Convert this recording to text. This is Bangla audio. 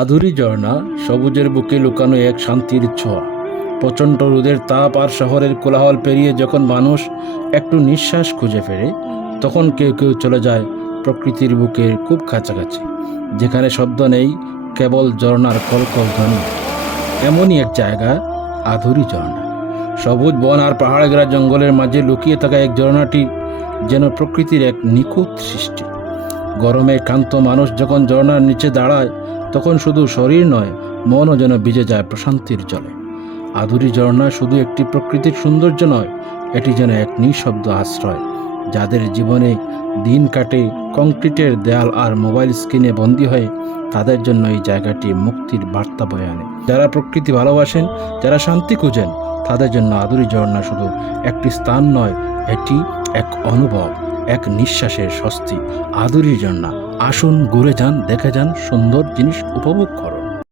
আধুরি ঝর্ণা সবুজের বুকে লুকানো এক শান্তির ছোঁয়া। প্রচণ্ড রোদের তাপ আর শহরের কোলাহল পেরিয়ে যখন মানুষ একটু নিঃশ্বাস খুঁজে ফেরে, তখন কেউ কেউ চলে যায় প্রকৃতির বুকে খুব কাছাকাছি, যেখানে শব্দ নেই, কেবল ঝর্ণার কলকল ধ্বনি। এমনই এক জায়গা আধুরি ঝর্ণা। সবুজ বন আর পাহাড় ঘেরা জঙ্গলের মাঝে লুকিয়ে থাকা এক ঝর্ণাটি যেন প্রকৃতির এক নিখুঁত সৃষ্টি। গরমে ক্লান্ত মানুষ যখন ঝর্ণার নিচে দাঁড়ায়, তখন শুধু শরীর নয়, মনও যেন ভিজে যায় প্রশান্তির জলে। আধুরি ঝর্ণা শুধু একটি প্রাকৃতিক সৌন্দর্য নয়, এটি যেন এক নিঃশব্দ আশ্রয়। যাদের জীবনে দিন কাটে কংক্রিটের দেয়াল আর মোবাইল স্ক্রিনে বন্দী হয়ে, তাদের জন্য এই জায়গাটি মুক্তির বার্তা বয়ে আনে। যারা প্রকৃতি ভালোবাসেন, যারা শান্তি খুঁজেন, তাদের জন্য আধুরি ঝর্ণা শুধু একটি স্থান নয়, এটি এক অনুভব, এক নিঃশ্বাসের স্বস্তি। আধুরি ঝর্ণা, আসুন ঘুরে যান, দেখে যান, সুন্দর জিনিস উপভোগ করুন।